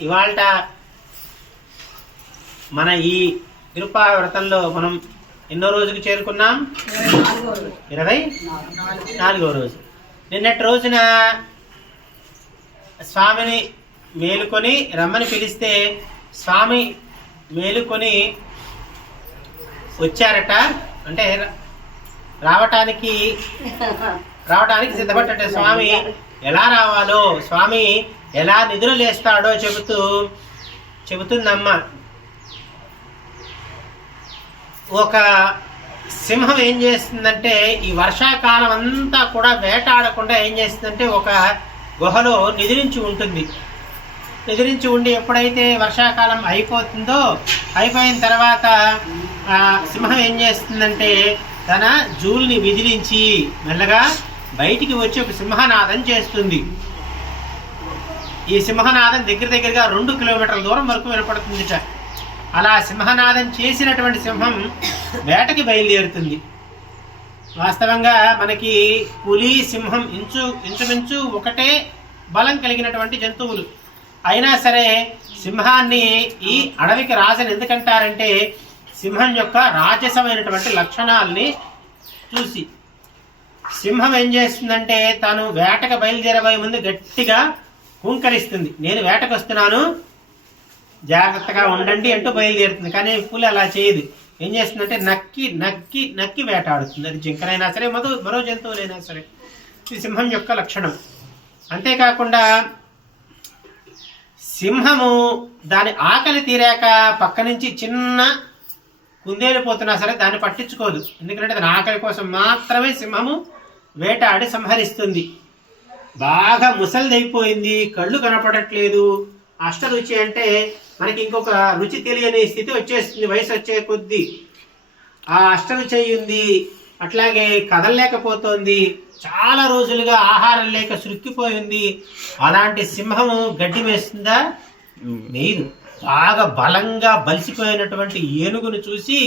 ఇవాళ మన ఈ తిరుపా వ్రతంలో మనం ఎన్నో రోజులు చేరుకున్నాం? ఇరవై నాలుగో రోజు. నిన్నటి రోజున స్వామిని మేలుకొని రమ్మని పిలిస్తే స్వామి మేలుకొని వచ్చారట. అంటే రావటానికి రావటానికి సిద్ధపడ్డట స్వామి ఎలా రావాలో స్వామి ఎలా నిధులు లేస్తాడో చెబుతూ చెబుతుందమ్మ. ఒక సింహం ఏం చేస్తుందంటే ఈ వర్షాకాలం అంతా కూడా వేటాడకుండా ఏం చేస్తుందంటే ఒక గుహలో నిద్రించి ఉంటుంది. నిద్రించి ఉండి ఎప్పుడైతే వర్షాకాలం అయిపోతుందో అయిపోయిన తర్వాత సింహం ఏం చేస్తుందంటే తన జూల్ని విదిలించి మెల్లగా బయటికి వచ్చి ఒక సింహనాదం చేస్తుంది. ఈ సింహనాదం దగ్గర దగ్గరగా రెండు కిలోమీటర్ల దూరం వరకు వినపడుతుందిట అలా సింహనాదం చేసినటువంటి సింహం వేటకి బయలుదేరుతుంది. వాస్తవంగా మనకి పులి సింహం ఇంచు ఇంచుమించు ఒకటే బలం కలిగినటువంటి జంతువులు. అయినా సరే సింహాన్ని ఈ అడవికి రాజని ఎందుకంటారంటే సింహం యొక్క రాజసమైనటువంటి లక్షణాలని చూసి. సింహం ఏం చేస్తుందంటే తాను వేటకు బయలుదేరబోయే ముందు గట్టిగా హుంకరిస్తుంది. నేను వేటకు వస్తున్నాను జాగ్రత్తగా ఉండండి అంటూ బయలుదేరుతుంది. కానీ పులి అలా చేయదు. ఏం చేస్తుందంటే నక్కి నక్కి నక్కి వేటాడుతుంది. అది జింకనైనా సరే మరో మరో జంతువులైనా సరే. ఇది సింహం యొక్క లక్షణం. అంతేకాకుండా సింహము దాని ఆకలి తీరాక పక్క నుంచి చిన్న కుందేలు పోతున్నా సరే దాన్ని పట్టించుకోదు. ఎందుకంటే దాని ఆకలి కోసం మాత్రమే సింహము వేటాడి సంహరిస్తుంది. బాగా ముసలిదైపోయింది కళ్ళు కనపడట్లేదు. అష్టరుచి అంటే మనకి ఇంకొక రుచి తెలియని స్థితి వచ్చేస్తుంది వయసు వచ్చే కొద్దీ. ఆ అష్టరుచి అయ్యింది అట్లాగే కదలలేకపోతోంది. చాలా రోజులుగా ఆహారం లేక సృక్కిపోయింది అలాంటి సింహము గడ్డి వేస్తుందా లేదు. బాగా బలంగా బలిసిపోయినటువంటి ఏనుగును చూసి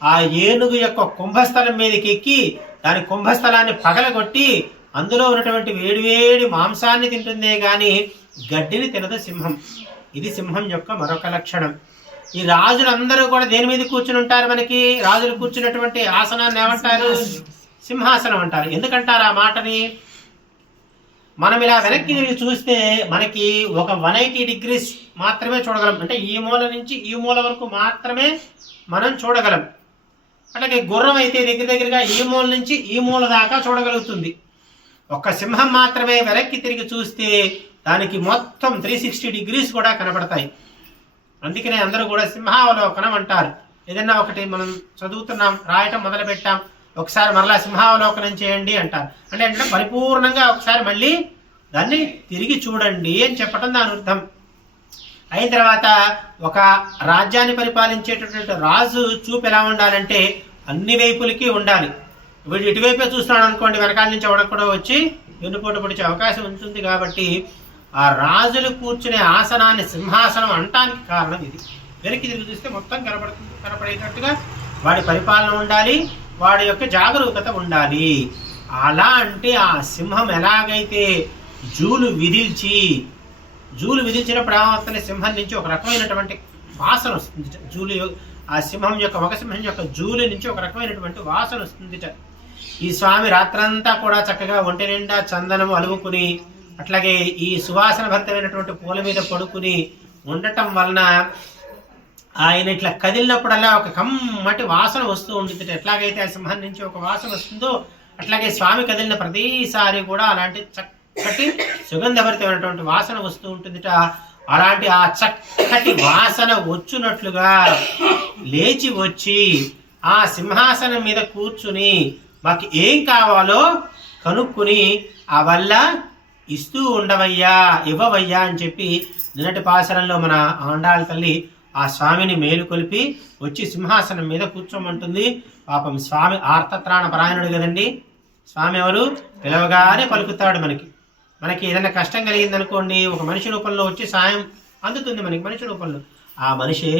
ఆ ఏనుగు యొక్క కుంభస్థలం మీదకి ఎక్కి దాని కుంభస్థలాన్ని పగలగొట్టి అందులో ఉన్నటువంటి వేడివేడి మాంసాన్ని తింటుందే గాని గడ్డిని తినదు సింహం. ఇది సింహం యొక్క మరొక లక్షణం. ఈ రాజులందరూ కూడా దేని మీద కూర్చుని ఉంటారు మనకి? రాజులు కూర్చున్నటువంటి ఆసనాన్ని ఏమంటారు? సింహాసనం అంటారు. ఎందుకంటారు ఆ మాటని? మనం ఇలా వెనక్కి తిరిగి చూస్తే మనకి ఒక వన్ ఎయిటీ డిగ్రీస్ మాత్రమే చూడగలం. అంటే ఈ మూల నుంచి ఈ మూల వరకు మాత్రమే మనం చూడగలం. అట్లాగే గుర్రం అయితే దగ్గర దగ్గరగా ఈ మూల నుంచి ఈ మూల దాకా చూడగలుగుతుంది. ఒక్క సింహం మాత్రమే వెనక్కి తిరిగి చూస్తే దానికి మొత్తం త్రీ సిక్స్టీ డిగ్రీస్ కూడా కనబడతాయి. అందుకనే అందరూ కూడా సింహావలోకనం అంటారు. ఏదన్నా ఒకటి మనం చదువుతున్నాం రాయటం మొదలు పెట్టాం ఒకసారి మరలా సింహావలోకనం చేయండి అంటారు. అంటే అంటే పరిపూర్ణంగా ఒకసారి మళ్ళీ దాన్ని తిరిగి చూడండి అని చెప్పటం దాని అర్థం. అయిన తర్వాత ఒక రాజ్యాన్ని పరిపాలించేటటువంటి రాజు చూపు ఎలా ఉండాలంటే అన్ని వైపులకి ఉండాలి. వీడు ఇటువైపే చూస్తున్నాడు అనుకోండి వెనకాల నుంచి ఎవడకు కూడా వచ్చి వెన్నుపోటు పొడిచే అవకాశం ఉంటుంది కాబట్టి ఆ రాజులు కూర్చునే ఆసనాన్ని సింహాసనం అంటానికి కారణం ఇది. వెనక్కి తిరిగి చూస్తే మొత్తం కనపడుతుంది కనపడేటట్టుగా వాడి పరిపాలన ఉండాలి వాడి యొక్క జాగరూకత ఉండాలి. అలా అంటే ఆ సింహం ఎలాగైతే జూలు విధిల్చి జూలు విధించినప్పుడు ఏమవుతుంది? సింహం నుంచి ఒక రకమైనటువంటి వాసన వస్తుంది జూలు ఆ సింహం యొక్క ఒక సింహం యొక్క జూలు నుంచి ఒక రకమైనటువంటి వాసన వస్తుంది ఈ స్వామి రాత్రంతా కూడా చక్కగా ఒంటి నిండా చందనం అలుగుకుని అట్లాగే ఈ సువాసన భర్తమైనటువంటి పూల మీద పడుకుని ఉండటం వలన ఆయన ఇట్లా కదిలినప్పుడల్లా ఒక కమ్మటి వాసన వస్తూ ఉంటుంది ఎట్లాగైతే ఆ సింహం నుంచి ఒక వాసన వస్తుందో అట్లాగే స్వామి కదిలిన ప్రతిసారి కూడా అలాంటి చక్కటి సుగంధభరితమైనటువంటి వాసన వస్తూ ఉంటుందిట. అలాంటి ఆ చక్కటి వాసన వచ్చునట్లుగా లేచి వచ్చి ఆ సింహాసనం మీద కూర్చుని మాకు ఏం కావాలో కనుక్కుని ఆ వల్ల ఇస్తూ ఉండవయ్యా ఇవ్వవయ్యా అని చెప్పి నిన్నటి పాసరంలో మన ఆండాళ్ళ తల్లి ఆ స్వామిని మేలుకొలిపి వచ్చి సింహాసనం మీద కూర్చోమంటుంది. పాపం స్వామి ఆర్తత్రాణ పరాయణుడు కదండి. స్వామి ఎవరు? పిలవగానే పలుకుతాడు మనకి. మనకి ఏదైనా కష్టం కలిగిందనుకోండి ఒక మనిషి రూపంలో వచ్చి సాయం అందుతుంది మనకి మనిషి రూపంలో. ఆ మనిషి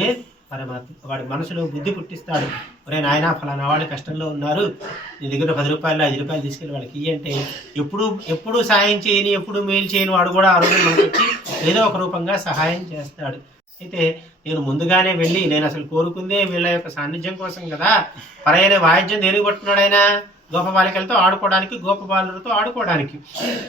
పరమాత్మ వాడి మనసులో బుద్ధి పుట్టిస్తాడు. ఒరే నాయన ఫలానా వాళ్ళు కష్టంలో ఉన్నారు. నీ దగ్గర పది రూపాయలు ఐదు రూపాయలు తీసుకెళ్ళి వాళ్ళకి ఇయ్యి ఎప్పుడు ఎప్పుడు సాయం చేయని ఎప్పుడు మేలు చేయని వాడు కూడా ఆ రోజు మనకు వచ్చి ఏదో ఒక రూపంగా సహాయం చేస్తాడు. అయితే నేను ముందుగానే వెళ్ళి నేను అసలు కోరుకుందే వీళ్ళ యొక్క సాన్నిధ్యం కోసం కదా. పరైన వాయిద్యం దేనికి పట్టుకున్నాడు ఆయన? గోపబాలికలతో ఆడుకోవడానికి గోపబాలులతో ఆడుకోవడానికి.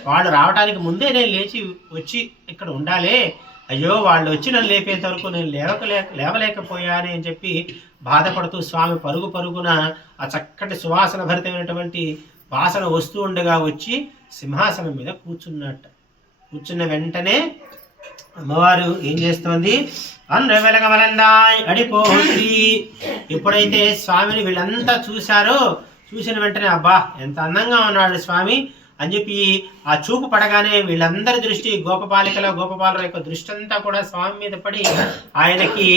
వాళ్ళు రావడానికి ముందే నేను లేచి వచ్చి ఇక్కడ ఉండాలి. అయ్యో వాళ్ళు వచ్చి నన్ను లేపేంత వరకు నేను లేవకలేక లేవలేకపోయానే అని చెప్పి బాధపడుతూ స్వామి పరుగు పరుగున ఆ చక్కటి సువాసన భరితమైనటువంటి వాసన వస్తూ ఉండగా వచ్చి సింహాసనం మీద కూర్చున్నట్ట. కూర్చున్న వెంటనే అమ్మవారు ఏం చేస్తోంది? అన్నవెలగమలందాయ్ అడిపోతుంది ఎప్పుడైతే స్వామిని వీళ్ళంతా చూశారో చూసిన వెంటనే అబ్బా ఎంత అందంగా ఉన్నాడు స్వామి. అని చెప్పి ఆ చూపు పడగానే వీళ్ళందరి దృష్టి గోపపాలికల గోపపాల యొక్క దృష్టి అంతా కూడా స్వామి మీద పడి ఆయనకి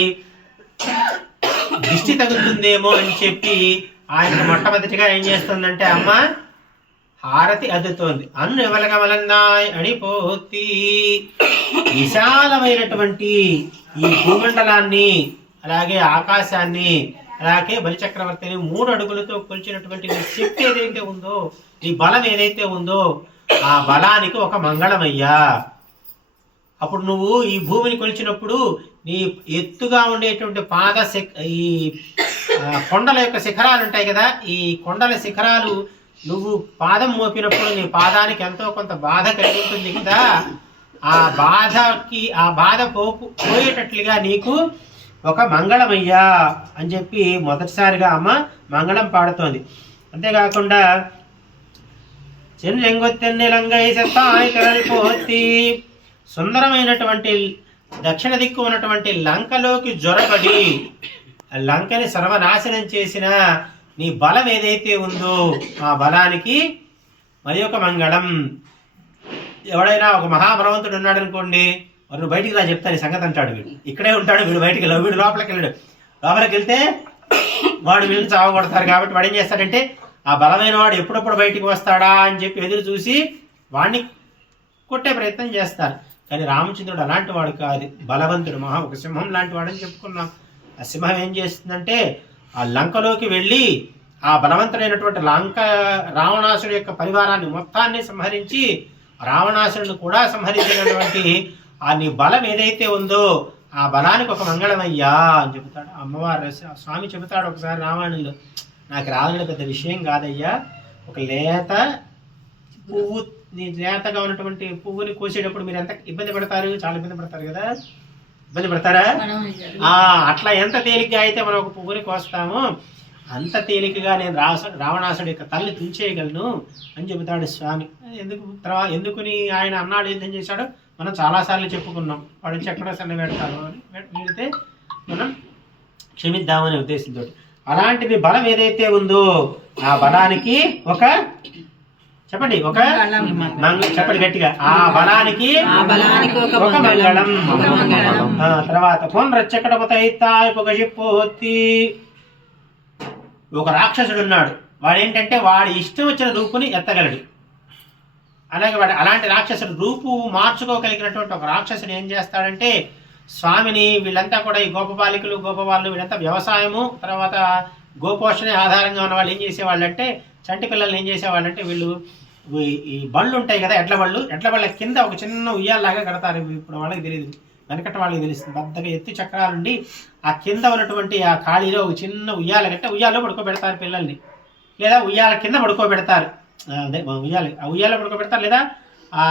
దిష్టి తగులుతుందేమో అని చెప్పి ఆయన మొట్టమొదటిగా ఏం చేస్తుందంటే అమ్మ హారతి అద్దుతోంది. అన్ను ఎవలగమలందాయ్ అడిపోతి. విశాలమైనటువంటి ఈ భూమండలాన్ని అలాగే ఆకాశాన్ని అలాగే బలిచక్రవర్తిని మూడు అడుగులతో కొలిచినటువంటి నీ శక్తి ఏదైతే ఉందో నీ బలం ఏదైతే ఉందో ఆ బలానికి ఒక మంగళమయ్యా. అప్పుడు నువ్వు ఈ భూమిని కొలిచినప్పుడు నీ ఎత్తుగా ఉండేటువంటి పాద శిఖ ఈ కొండల యొక్క శిఖరాలు ఉంటాయి కదా ఈ కొండల శిఖరాలు నువ్వు పాదం మోపినప్పుడు నీ పాదానికి ఎంతో కొంత బాధ కలుగుతుంది ఉంటుంది కదా. ఆ బాధకి ఆ బాధ పోకు పోయేటట్లుగా నీకు ఒక మంగళమయ్యా అని చెప్పి మొదటిసారిగా అమ్మ మంగళం పాడుతోంది. అంతేకాకుండా చెన్నెంగొత్తెన్నెలంగై సత్తాయి తెరలిపోతి సుందరమైనటువంటి దక్షిణ దిక్కు ఉన్నటువంటి లంకలోకి జొరబడి ఆ లంకని సర్వనాశనం చేసిన నీ బలం ఏదైతే ఉందో ఆ బలానికి మరి ఒక మంగళం. ఎవడైనా ఒక మహాబలవంతుడు ఉన్నాడు అనుకోండి మరి నువ్వు బయటికి రా చెప్తాను ఈ సంగతి అంటాడు వీడు. ఇక్కడే ఉంటాడు వీడు బయటికి వెళ్ళాడు వీడు లోపలికి వెళ్ళాడు. లోపలికి వెళ్తే వాడు వీళ్ళని చావగొడతారు కాబట్టి వాడు ఏం చేస్తాడంటే ఆ బలమైన వాడు ఎప్పుడప్పుడు బయటికి వస్తాడా? అని చెప్పి ఎదురు చూసి వాడిని కొట్టే ప్రయత్నం చేస్తారు. కానీ రామచంద్రుడు అలాంటి వాడు కాదు. బలవంతుడు మహా ఒక సింహం లాంటి వాడని చెప్పుకున్నాం. ఆ సింహం ఏం చేస్తుందంటే ఆ లంకలోకి వెళ్ళి ఆ బలవంతుడైనటువంటి లంక రావణాసుడి యొక్క పరివారాన్ని మొత్తాన్ని సంహరించి రావణాసురుని కూడా సంహరించినటువంటి ఆ నీ బలం ఏదైతే ఉందో ఆ బలానికి ఒక మంగళమయ్యా అని చెబుతాడు. అమ్మవారు స్వామి చెబుతాడు ఒకసారి రామాయణంలో నాకు రావడం పెద్ద విషయం కాదయ్యా. ఒక లేత పువ్వు నీ లేతగా ఉన్నటువంటి పువ్వుని కోసేటప్పుడు మీరు ఎంత ఇబ్బంది పడతారు? చాలా ఇబ్బంది పడతారు కదా. ఇబ్బంది పడతారా? ఆ అట్లా ఎంత తేలిగ్గా అయితే మనం ఒక పువ్వుని కోస్తామో అంత తేలికగా నేను రాస రావణాసుడి యొక్క తల్లి తుంచేయగలను అని చెబుతాడు స్వామి. ఎందుకు? తర్వాత ఎందుకుని ఆయన అన్నాడు ఏం చేశాడో? మనం చాలాసార్లు చెప్పుకున్నాం వాడు వచ్చి ఎక్కడో సన్న పెడతారు అని పెడితే మనం క్షమిద్దామనే ఉద్దేశంతో. అలాంటిది బలం ఏదైతే ఉందో ఆ బలానికి ఒక చెప్పండి ఒక చెప్పండి గట్టిగా. ఆ బలానికి ఒక మంగళం. తర్వాత పొన్ రచ్చకడపతైతాయ్ పొగజిపోతి ఒక రాక్షసుడు ఉన్నాడు వాడు ఏంటంటే వాడి ఇష్టం వచ్చిన రూపుని ఎత్తగలడు. అలాగే వాడు అలాంటి రాక్షసుడు రూపు మార్చుకోగలిగినటువంటి ఒక రాక్షసుడు ఏం చేస్తాడంటే స్వామిని వీళ్ళంతా కూడా ఈ గోపబాలికలు గోపవాళ్ళు వీళ్ళంతా వ్యవసాయము తర్వాత గోపోషణ ఆధారంగా ఉన్న వాళ్ళు ఏం చేసేవాళ్ళంటే చంటి పిల్లల్ని ఏం చేసేవాళ్ళంటే వీళ్ళు ఈ- బళ్ళు ఉంటాయి కదా ఎడ్ల బళ్ళు. ఎడ్ల బళ్ళ కింద ఒక చిన్న ఉయ్యాలలాగా కడతారు. ఇప్పుడు వాళ్ళకి తెలియదు వెనకట వాళ్ళకి తెలుస్తుంది పెద్దగా ఎత్తి చక్రాలుండి ఆ కింద ఉన్నటువంటి ఆ ఖాళీలో ఒక చిన్న ఉయ్యాల కట్టే ఉయ్యాలో పడుకోబెడతారు పిల్లల్ని. లేదా ఉయ్యాల కింద పడుకోబెడతారు. అదే ఉయ్యాల. ఆ ఉయ్యాల పడుకోబెడతారు లేదా? ఆ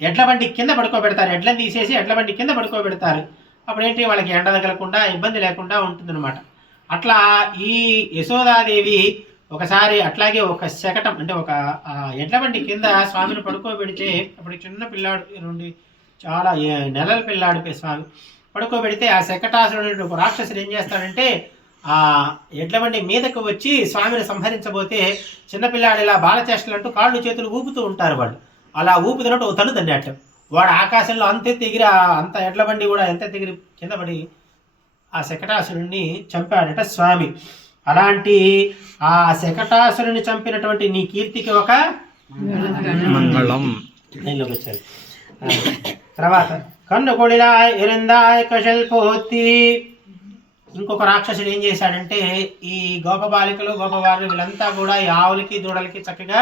ఎడ్ల బండి కింద పడుకోబెడతారు. ఎడ్లను తీసేసి ఎడ్ల బండి కింద పడుకోబెడతారు. అప్పుడు ఏంటి? వాళ్ళకి ఎండ తగలకుండా ఇబ్బంది లేకుండా ఉంటుందన్నమాట. అట్లా ఈ యశోదాదేవి ఒకసారి అట్లాగే ఒక శకటం అంటే ఒక ఎడ్ల బండి కింద స్వామిని పడుకోబెడితే అప్పుడు చిన్న పిల్లాడు నుండి చాలా నెలల పిల్లాడు స్వామి. పడుకోబెడితే ఆ శకటాసుడు ఒక రాక్షసుడు ఏం చేస్తాడంటే ఆ ఎడ్ల బండి మీదకు వచ్చి స్వామిని సంహరించబోతే చిన్నపిల్లాడు ఇలా బాలచేష్టలు అంటూ కాళ్ళు చేతులు ఊపుతూ ఉంటారు వాళ్ళు. అలా ఊపుతున్నట్టు ఒక తను తన్నట్టు వాడు ఆకాశంలో అంత ఎగిరి అంత ఎడ్ల బండి కూడా ఎంత ఎగిరి కింద పడి ఆ శకటాసురుణ్ణి చంపాడట స్వామి. అలాంటి ఆ శకటాసురుని చంపినటువంటి నీ కీర్తికి ఒక మంగళం. లైన్లోకి వచ్చారు. తర్వాత కన్ను కొడిలాయ్ ఎరిందాయ్ కషల్ పోతి ఇంకొక రాక్షసుడు ఏం చేశాడంటే ఈ గోపబాలికలు గోపబాలు వీళ్ళంతా కూడా ఈ ఆవులకి దూడలకి చక్కగా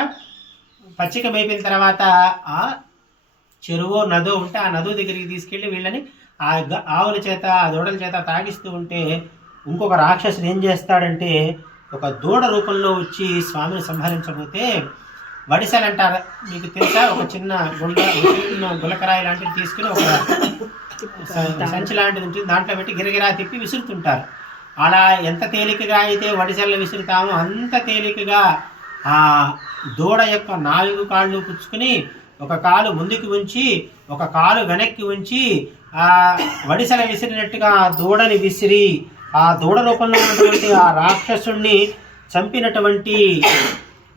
పచ్చిక మేపిన తర్వాత ఆ చెరువు నదో ఉంటే ఆ నదో దగ్గరికి తీసుకెళ్ళి వీళ్ళని ఆ గ- ఆవుల చేత ఆ దూడల చేత తాగిస్తూ ఉంటే ఇంకొక రాక్షసుడు ఏం చేస్తాడంటే ఒక దూడ రూపంలో వచ్చి స్వామిని సంహరించబోతే వడిసెలు అంటారు మీకు తెలుసా? ఒక చిన్న గుండ చిన్న గులకరాయి లాంటిది తీసుకుని ఒక సంచి లాంటిది ఉంటుంది. దాంట్లో పెట్టి గిరగిరా తిప్పి విసురుతుంటారు. అలా ఎంత తేలికగా అయితే వడిసెల్లో విసురుతామో అంత తేలికగా ఆ దూడ యొక్క నాలుగు కాళ్ళు పుచ్చుకుని ఒక కాలు ముందుకు ఉంచి ఒక కాలు వెనక్కి ఉంచి ఆ వడిసెల విసిరినట్టుగా ఆ దూడని విసిరి ఆ దూడ రూపంలో ఉన్నటువంటి ఆ రాక్షసుణ్ణి చంపినటువంటి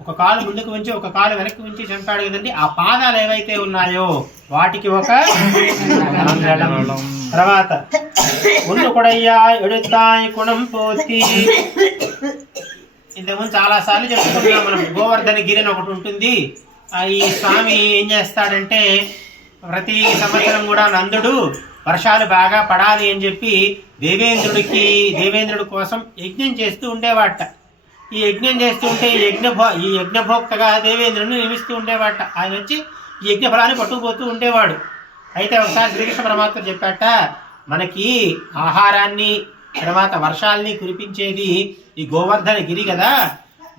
ఒక కాలు ముందుకు ఉంచి ఒక కాలు వెనక్కి ఉంచి చంపాడు కదండి. ఆ పాదాలు ఏవైతే ఉన్నాయో వాటికి ఒక తర్వాత ఒళ్ళు కొడయ్యా ఎడుతాయి కుణం పోతి. ఇంతకుముందు చాలా సార్లు చెప్పుకున్నాం మనం గోవర్ధన గిరి అని ఒకటి ఉంటుంది. ఈ స్వామి ఏం చేస్తాడంటే ప్రతి సంవత్సరం కూడా నందుడు వర్షాలు బాగా పడాలి అని చెప్పి దేవేంద్రుడికి దేవేంద్రుడి కోసం యజ్ఞం చేస్తూ ఉండేవాట ఈ యజ్ఞం చేస్తూ ఉంటే ఈ యజ్ఞ ఈ యజ్ఞభోక్తగా దేవేంద్రుని నియమిస్తూ ఉండేవాట. ఆయన వచ్చి ఈ యజ్ఞ ఫలాన్ని పట్టుకుపోతూ ఉండేవాడు. అయితే ఒకసారి శ్రీకృష్ణ పరమాత్మ చెప్పాట మనకి ఆహారాన్ని తర్వాత వర్షాల్ని కురిపించేది ఈ గోవర్ధన గిరి కదా.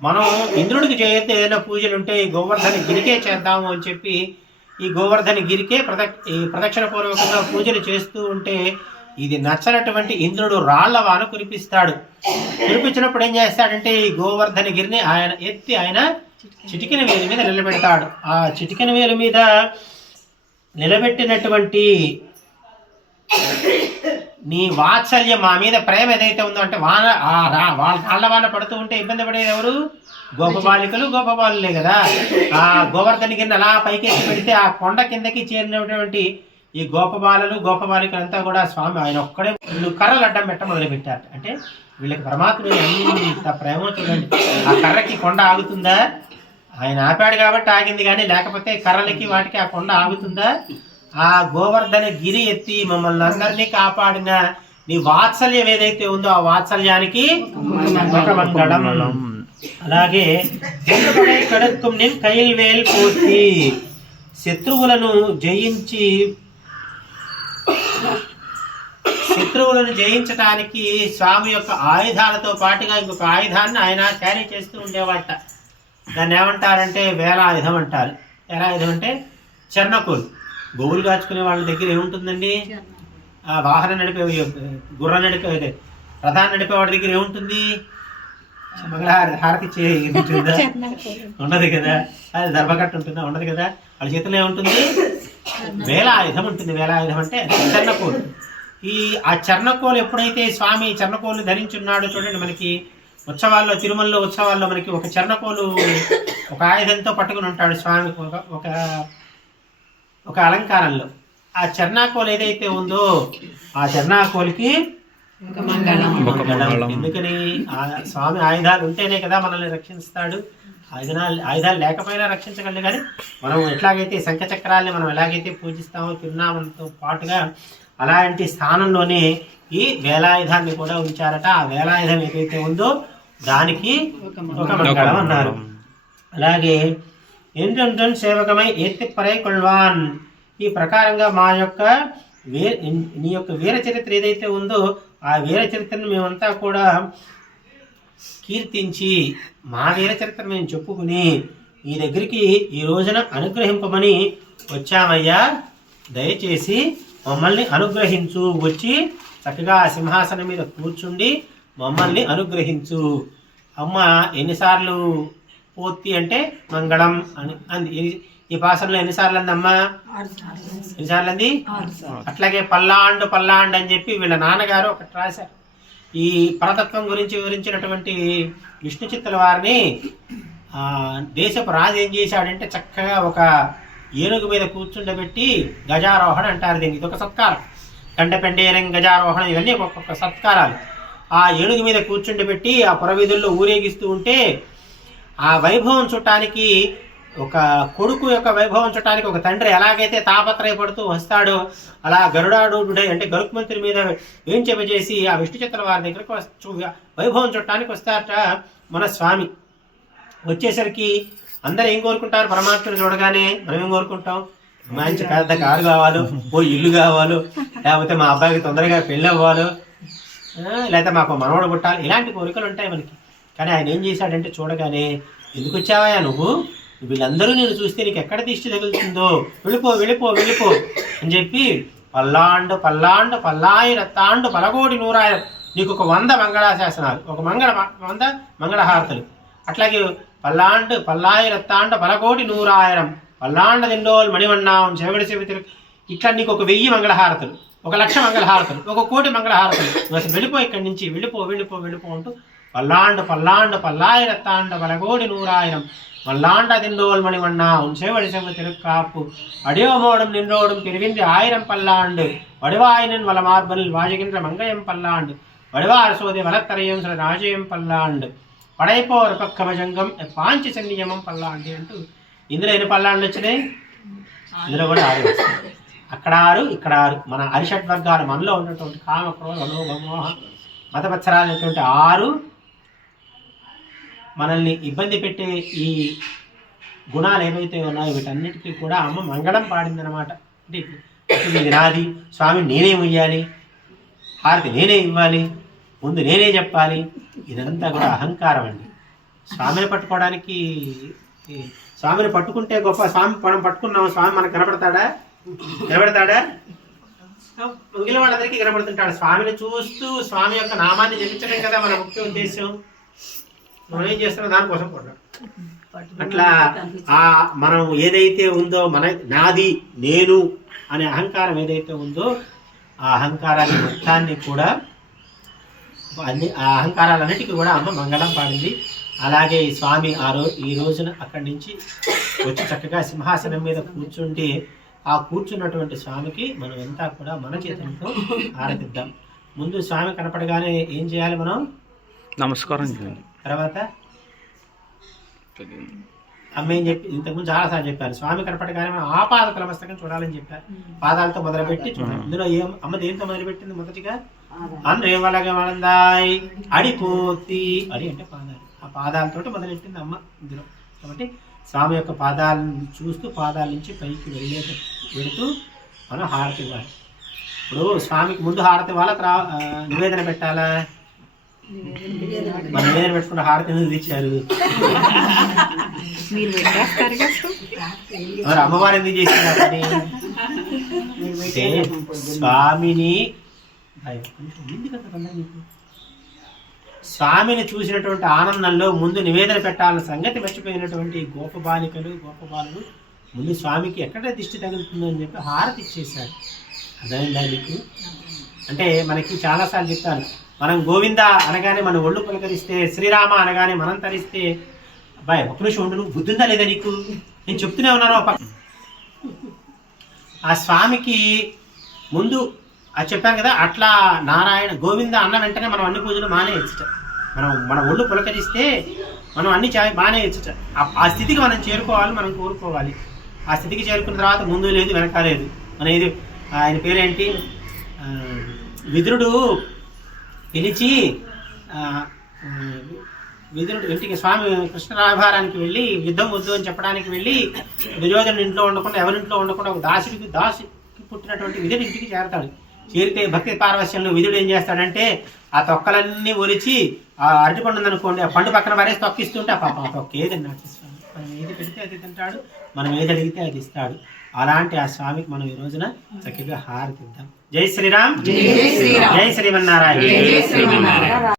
మనం ఇంద్రుడికి చేయొద్దు ఏదైనా పూజలు ఉంటే ఈ గోవర్ధన గిరికే చేద్దాము అని చెప్పి ఈ గోవర్ధన గిరికే ప్రద ఈ ప్రదక్షిణ పూర్వకంగా పూజలు చేస్తూ ఉంటే ఇది నచ్చనటువంటి ఇంద్రుడు రాళ్ళ వాన కురిపిస్తాడు. కురిపించినప్పుడు ఏం చేస్తాడంటే ఈ గోవర్ధన గిరిని ఆయన ఎత్తి ఆయన చిటికెన వేలు మీద నిలబెడతాడు. ఆ చిటికిన వేలు మీద నిలబెట్టినటువంటి నీ వాత్సల్యం మా మీద ప్రేమ ఏదైతే ఉందో అంటే వాన వాళ్ళ కాళ్ళ వాన పడుతూ ఉంటే ఇబ్బంది పడేది ఎవరు? గోపబాలికలు గోపబాలులే కదా. ఆ గోవర్ధన గిరిని అలా పైకెత్తి పెడితే ఆ కొండ కిందకి చేరినటువంటి ఈ గోపబాలలు గోపబాలికలంతా కూడా స్వామి ఆయన ఒక్కడే వీళ్ళు కర్రలు అడ్డం పెట్ట మొదలుపెట్టారు. అంటే వీళ్ళకి పరమాత్మ ఎంత ప్రేమ చూడండి ఆ కర్రకి కొండ ఆగుతుందా? ఆయన ఆపాడు కాబట్టి ఆగింది కానీ లేకపోతే కర్రలకి వాటికి ఆ కొండ ఆగుతుందా? ఆ గోవర్ధన గిరి ఎత్తి మమ్మల్ని అందరినీ కాపాడిన నీ వాత్సల్యం ఏదైతే ఉందో ఆ వాత్సల్యానికి అలాగే ఎందుకనే నేను కైల్ వేల్ పూర్తి శత్రువులను జయించి శత్రువులను జయించటానికి స్వామి యొక్క ఆయుధాలతో పాటుగా ఇంకొక ఆయుధాన్ని ఆయన క్యారీ చేస్తూ ఉండేవాట. దాన్ని ఏమంటారంటే వేలాయుధం అంటారు. వేలాయుధం అంటే చెర్నకోలు గోవులు కాచుకునే వాళ్ళ దగ్గర ఏముంటుందండి? ఆ వాహనం నడిపే గుర్ర నడిపే రథాన్ని నడిపే వాడి దగ్గర ఏముంటుంది? మంగళహారతి హారతి చే ఉంటుందా? ఉండదు కదా. అది దర్భకట్టు ఉంటుందా? ఉండదు కదా. వాళ్ళ చేతిలో ఏముంటుంది? వేలాయుధం ఉంటుంది వేలాయుధం అంటే చర్ణకోలు. ఈ ఆ చర్ణకోలు ఎప్పుడైతే స్వామి చర్ణకోలు ధరించున్నాడో చూడండి మనకి ఉత్సవాల్లో తిరుమలలో ఉత్సవాల్లో మనకి ఒక చర్ణకోలు ఒక ఆయుధంతో పట్టుకుని ఉంటాడు స్వామి ఒక ఒక అలంకారంలో. ఆ చర్ణాకోలు ఏదైతే ఉందో ఆ చర్ణాకోలికి ఒక మంగళం. ఒక మంగళం. ఎందుకని? ఆ స్వామి ఆయుధాలు ఉంటేనే కదా మనల్ని రక్షిస్తాడు. ఆయుధాలు ఆయుధాలు లేకపోయినా రక్షించగలడు కానీ మనం ఎట్లాగైతే శంఖ చక్రాల్ని మనం ఎలాగైతే పూజిస్తామో తిరునామంతో పాటుగా అలాంటి స్థానంలోనే ఈ వేలాయుధాన్ని కూడా ఉంచారట. ఆ వేలాయుధం ఏదైతే ఉందో దానికి ఒక మంగళం. అన్నారు. అలాగే ఏంటంటే సేవకమై ఏత్తిప్పరై కొల్వాన్. ఈ ప్రకారంగా మా యొక్క వే నీ యొక్క వీర చరిత్ర ఏదైతే ఉందో ఆ వీర చరిత్రను మేమంతా కూడా కీర్తించి మా వీర చరిత్ర మేము చెప్పుకుని ఈ దగ్గరికి ఈ రోజున అనుగ్రహింపమని వచ్చామయ్యా. దయచేసి మమ్మల్ని అనుగ్రహించు. వచ్చి చక్కగా ఆ సింహాసనం మీద కూర్చుండి మమ్మల్ని అనుగ్రహించు. అమ్మ ఎన్నిసార్లు పోర్తి అంటే మంగళం అని అంది. ఈ- ఈ ఎన్నిసార్లు అందమ్మా ఎన్నిసార్లు అంది అట్లాగే పల్లాండు పల్లాండు అని చెప్పి వీళ్ళ నాన్నగారు ఒకటి రాశారు. ఈ పరతత్వం గురించి వివరించినటువంటి విష్ణు చిత్తుల వారిని దేశపు రాజు ఏం చేశాడంటే చక్కగా ఒక ఏనుగు మీద కూర్చుండబెట్టి గజారోహణ అంటారు దీనికి ఇది ఒక సత్కారం. కండపెండేరం గజారోహణ ఇవన్నీ ఒక్కొక్క సత్కారాలు. ఆ ఏనుగు మీద కూర్చుండబెట్టి ఆ పురవీధుల్లో ఊరేగిస్తూ ఉంటే ఆ వైభవం చూడటానికి ఒక కొడుకు యొక్క వైభవం చుట్టానికి ఒక తండ్రి ఎలాగైతే తాపత్రయపడుతూ వస్తాడో అలా గరుడాడుడే అంటే గరుక్మంతుడి మీద ఏం చెప్పజేసి ఆ విష్ణు చిత్తుల వారి దగ్గరకు వస్తూ వైభవం చుట్టానికి వస్తారట మన స్వామి వచ్చేసరికి అందరు ఏం కోరుకుంటారు? పరమాత్మను చూడగానే మనం ఏం కోరుకుంటాం? మంచి పెద్ద కారు కావాలో ఓ ఇల్లు కావాలో లేకపోతే మా అబ్బాయికి తొందరగా పెళ్ళి అవ్వాలో లేకపోతే మాకు మనవడు పుట్టాలి. ఇలాంటి కోరికలు ఉంటాయి మనకి. కానీ ఆయన ఏం చేశాడంటే చూడగానే ఎందుకు వచ్చావా నువ్వు? వీళ్ళందరూ నేను చూస్తే నీకు ఎక్కడ దిష్టి తగులుతుందో? వెళ్ళిపో వెళ్ళిపో వెళ్ళిపో అని చెప్పి పల్లాండు పల్లాండు పల్లాయి రత్తాండు పలగోడి నూరాయ నీకు ఒక వంద మంగళాశాసనాలు ఒక మంగళ వంద మంగళహారతులు. అట్లాగే పల్లాండు పల్లాయి రత్తాండ పలకోటి నూరాయిరం పల్లాండ దిండోల్ మణివన్నాం చెవిడి చెవి ఇట్లా నీకు ఒక వెయ్యి మంగళహారతులు ఒక లక్ష మంగళహారతులు ఒక కోటి మంగళహారతులు. అసలు వెళ్ళిపో ఇక్కడి నుంచి వెళ్ళిపో వెళ్ళిపో వెళ్ళిపో అంటూ పల్లాండు పల్లాండు పల్లాయి రత్తాండ పలకోటి నూరాయిరం மல்லாண்ட திண்டோல் மணிவண்ணா உன் சேவடி செவ திருக்காப்பு அடியோமோடும் நின்றோடும் திருவின்றி ஆயிரம் பல்லாண்டு வடிவாயினன் வளமார்பனில் வாழுகின்ற மங்கையம் பல்லாண்டு வடிவார் சோதி வளத்தரையும் சில రాజయం పల్లాండు పడైపోరు పక్క భజంగం పాంచి సన్నియమం పల్లాండి అంటూ ఇందులో ఎన్ని పల్లాండ్లు వచ్చినాయి ఇందులో కూడా ఆరు వస్తాయి. అక్కడ ఆరు ఇక్కడ ఆరు మన అరిషడ్ వర్గాలు మనలో ఉన్నటువంటి కామ క్రోధ లోభ మోహ మతపత్సరాలైనటువంటి ఆరు మనల్ని ఇబ్బంది పెట్టే ఈ గుణాలు ఏవైతే ఉన్నాయో వీటన్నిటికీ కూడా అమ్మ మంగళం పాడిందనమాట అంటే ఇప్పుడు ఇది నాది స్వామి నేనే హారతి నేనే ఇవ్వాలి ముందు నేనే చెప్పాలి ఇదంతా కూడా అహంకారం అండి. స్వామిని పట్టుకోవడానికి స్వామిని పట్టుకుంటే గొప్ప స్వామి మనం పట్టుకున్నాము స్వామి మనకు కనపడతాడా? కనపడతాడా మిగిలిన వాళ్ళందరికీ కనపడుతుంటాడు స్వామిని చూస్తూ స్వామి యొక్క నామాన్ని జపించడం కదా మన ముఖ్య ఉద్దేశం మనం ఏం చేస్తున్నాం దానికోసం కొట్టాడు అట్లా ఆ మనం ఏదైతే ఉందో మన నాది నేను అనే అహంకారం ఏదైతే ఉందో ఆ అహంకారాన్ని మొత్తాన్ని కూడా అన్ని ఆ అహంకారాలన్నిటికీ కూడా అమ్మ మంగళం పాడింది. అలాగే ఈ స్వామి ఆ రో ఈ రోజున అక్కడి నుంచి వచ్చి చక్కగా సింహాసనం మీద కూర్చుంటే ఆ కూర్చున్నటువంటి స్వామికి మనం అంతా కూడా మన చేతులతో ఆరతిద్దాం ముందు స్వామి కనపడగానే ఏం చేయాలి మనం? నమస్కారం చేయండి. తర్వాత అమ్మ ఏం చెప్పి ఇంతకుముందు చాలాసార్లు చెప్పారు స్వామి కనపడగానే మనం ఆ పాద క్రమస్తకం చూడాలని చెప్పారు. పాదాలతో మొదలుపెట్టి చూడాలి ఇందులో ఏం అమ్మ దేంతో మొదలుపెట్టింది మొదటిగా? అన్రే వలగ వలందాయ్ అడిపోతి అడి అంటే పాదాలు. ఆ పాదాలతో మొదలెట్టింది అమ్మ ఇందులో. కాబట్టి స్వామి యొక్క పాదాలను చూస్తూ పాదాల నుంచి పైకి వెళ్ళే వెళుతూ మనం హారతి ఇవ్వాలి. ఇప్పుడు స్వామికి ముందు హారతి ఇవ్వాలా? నివేదన పెట్టాలా? మన నివేదన పెట్టుకుంటే హారతి ఎందుకు ఇచ్చారు మీరు పెట్టేస్తారు కదా మరి అమ్మవారు ఎందుకు అంటే స్వామిని? స్వామిని చూసినటువంటి ఆనందంలో ముందు నివేదన పెట్టాలన్న సంగతి మర్చిపోయినటువంటి గోప బాలికలు గోప బాలులు ముందు స్వామికి ఎక్కడ దిష్టి తగులుతుందో అని చెప్పి హారతి ఇచ్చేశారు. అర్థమైందా నీకు అంటే మనకి చాలాసార్లు చెప్తాను మనం గోవింద అనగానే మన ఒళ్ళు పులకరిస్తే శ్రీరామ అనగానే మనం తరిస్తే అబ్బాయి ఒక నిమిషం ఉండు నువ్వు లేదా నీకు? నేను చెప్తూనే ఉన్నాను ఆ ఆ స్వామికి ముందు అది చెప్పాను కదా అట్లా నారాయణ గోవింద అన్న వెంటనే మనం అన్ని పూజలు మానేయచ్చుట మనం మన ఒళ్ళు పులకరిస్తే మనం అన్ని చా- మానేయచ్చుట ఆ- ఆ స్థితికి మనం చేరుకోవాలి మనం కోరుకోవాలి. ఆ స్థితికి చేరుకున్న తర్వాత ముందు లేదు వెనక లేదు మన ఇది ఆయన పేరేంటి? ఆ, విదురుడు పిలిచి విధుడు విదురుడు ఇంటికి స్వామి కృష్ణరాభారానికి వెళ్ళి యుద్ధం వద్దు అని చెప్పడానికి వెళ్ళి దుర్యోధను ఇంట్లో ఉండకుండా ఎవరింట్లో ఉండకుండా ఒక దాసుడికి దాసుకి పుట్టినటువంటి విధుడు ఇంటికి చేరతాడు. చేరితే భక్తి పారవశ్యంలో విధుడు ఏం చేస్తాడంటే ఆ తొక్కలన్నీ ఒలిచి ఆ అరటిపండు ఉందనుకోండి ఆ పండు పక్కన పరేసి తొక్కిస్తుంటే ఆ పాప ఆ తొక్క ఏది అన్నట్టు మనం ఏది పెడితే అది తింటాడు మనం ఏది అడిగితే అది ఇస్తాడు. అలాంటి ఆ స్వామికి మనం ఈ రోజున చక్కగా హారతి ఇద్దాం జై శ్రీరామ్. జై శ్రీరామ్. జై శ్రీమన్నారాయణ. జై శ్రీమన్నారాయణ.